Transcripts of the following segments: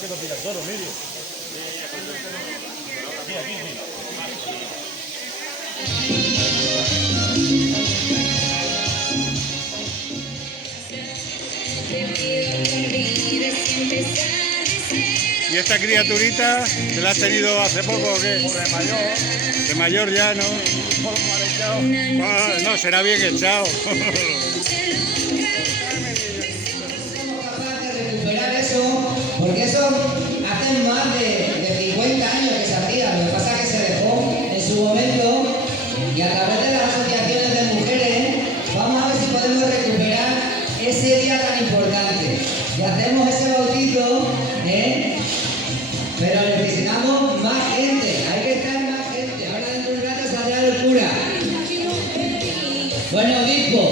que no tira todo, mire. Aquí, sí. ¿Y esta criaturita te la has tenido hace poco o qué? De mayor. De mayor ya, ¿no? Ah, no, será bien echado. Recuperar eso, porque eso hace más de 50 años que se hacía, lo que pasa es que se dejó en su momento y a través de las asociaciones de mujeres vamos a ver si podemos recuperar ese día tan importante y hacemos ese bautizo, pero necesitamos más gente, hay que estar más gente. Ahora dentro de un rato saldrá el cura. Bueno, obispo.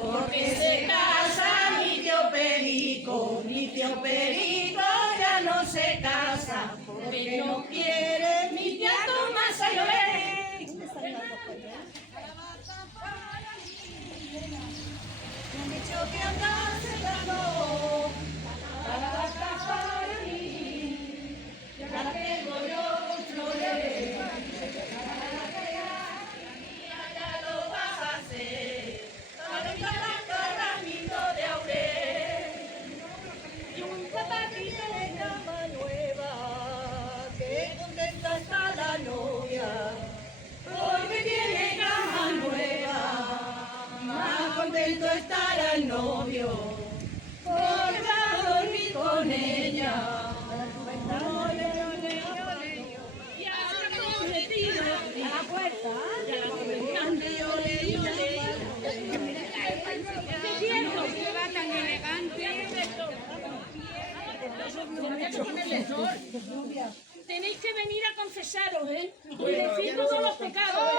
Porque se casa mi tío Perico ya no se casa, porque no quiere mi tía Tomasa llover. Me han dicho que andase dando calabaza para mí, ya tengo yo flores, ya lo vas a hacer. Y un zapatito de cama nueva, que contenta está la novia, porque tiene cama nueva, más contento estará el novio, porque va a dormir con ella. Y ahora con vestido a la puerta, tenéis que venir a confesaros, y decir todos los pecados,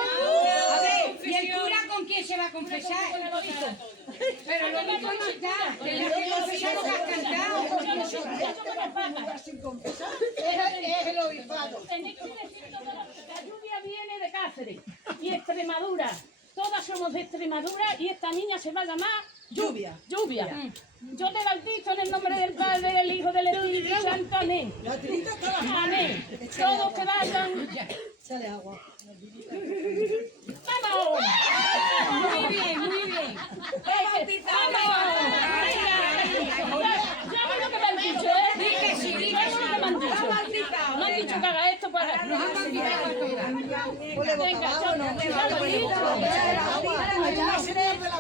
A ver, ¿y el cura con quién se va a confesar? Con el obispo. Pero lo mismo no está, tendrás que confesar lo que has cantado. Es el obispado. Tenéis que decir todos los pecados. La lluvia viene de Cáceres y Extremadura. Todas somos de Extremadura y esta niña se va a llamar Lluvia. Yo te bautizo en el nombre del Padre, del Hijo, del Espíritu Santo. Amén. Amén. Todos que vayan. Sale agua. ¡Vamos! Muy bien, muy bien. ¡Vamos! Yo hago lo que me han dicho, Yo hago lo que me han dicho. Me han dicho que haga esto para... Nos han bautizado a todas. Venga,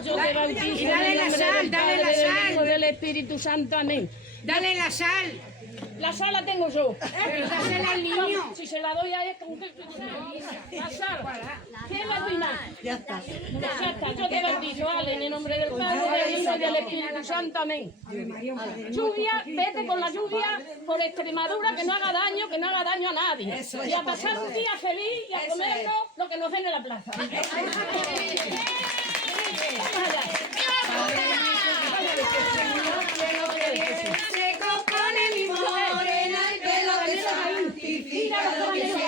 yo te bautizo en Dale el la nombre sal, del dale la Padre, del sal. Hijo, del Espíritu Santo. Amén. Dale la sal. La sal la tengo yo. Pero dásela al niño. Si se la doy a esta, la sal. ¿Qué le doy más? Ya está. Ya está, yo te bautizo, Ale, en el nombre del Padre, del Hijo y del Espíritu Santo. Amén. Lluvia, vete con la lluvia por Extremadura, que no haga daño a nadie. Y a pasar un día feliz y a comernos lo que nos den en la plaza. Se compone mi morena, el pelo que santifica lo que sea.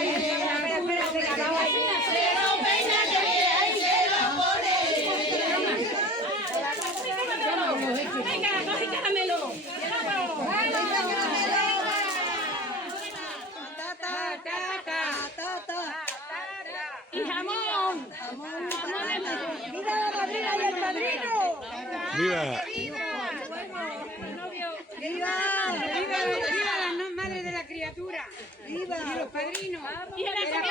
Venga, coge caramelo. Y jamón. ¡Mira la madrina y el padrino! ¡Viva! ¡Viva! ¡Viva las madres de la criatura! ¡Viva! ¡Y los padrinos! Y el Ahora,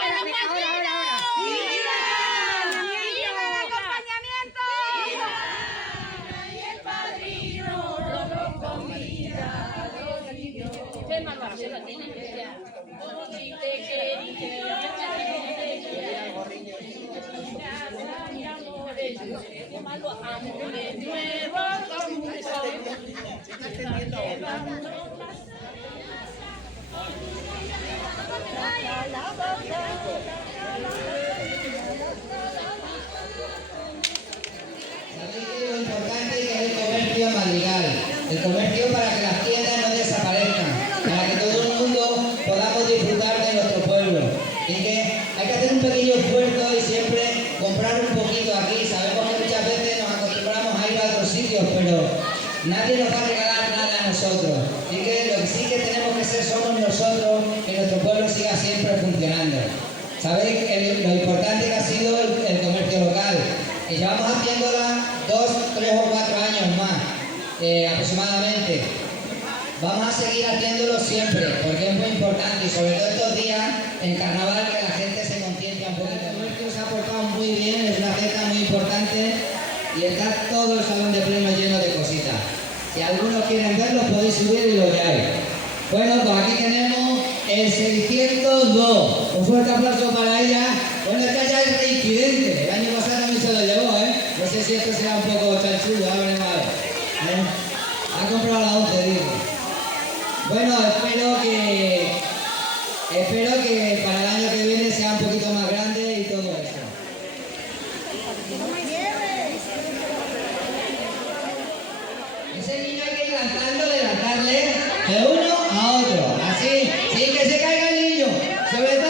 ahora, ahora. ¡Viva! ¡Viva! acompañamiento. llamarlo amores nuevos, amores Lo importante que es el comercio madrigal, el comercio para que las tiendas no desaparezcan, para que todo el mundo podamos disfrutar de nuestro pueblo. Y que hay que hacer un pequeño esfuerzo y siempre comprar un poquito aquí. Sabemos que muchas veces nos acostumbramos a ir a otros sitios, pero nadie nos va a regalar nada a nosotros. Y que lo que sí que tenemos que ser somos nosotros, que nuestro pueblo siga siempre funcionando. Sabéis lo importante que ha sido el comercio local. Y llevamos haciéndola 2, 3 o 4 años más, aproximadamente. Vamos a seguir haciéndolo siempre, porque es muy importante, y sobre todo estos días, en carnaval, que la gente se conciencia un poquito. El comercio se ha portado muy bien, es una fiesta muy importante, y está todo el salón de pleno lleno de cositas. Si algunos quieren verlo, podéis subir y lo veáis. Bueno, pues aquí tenemos el 602. Un fuerte aplauso para ella. Bueno, esta ya es reincidente. El año pasado también se lo llevó, ¿eh? No sé si esto será un poco chanchudo, a ver, ha comprado la 11, digo. Bueno, espero que para el año que viene sea un poquito más grande y todo eso. Ese niño hay que ir lanzarle de uno a otro, así, sin que se caiga el niño, sobre todo.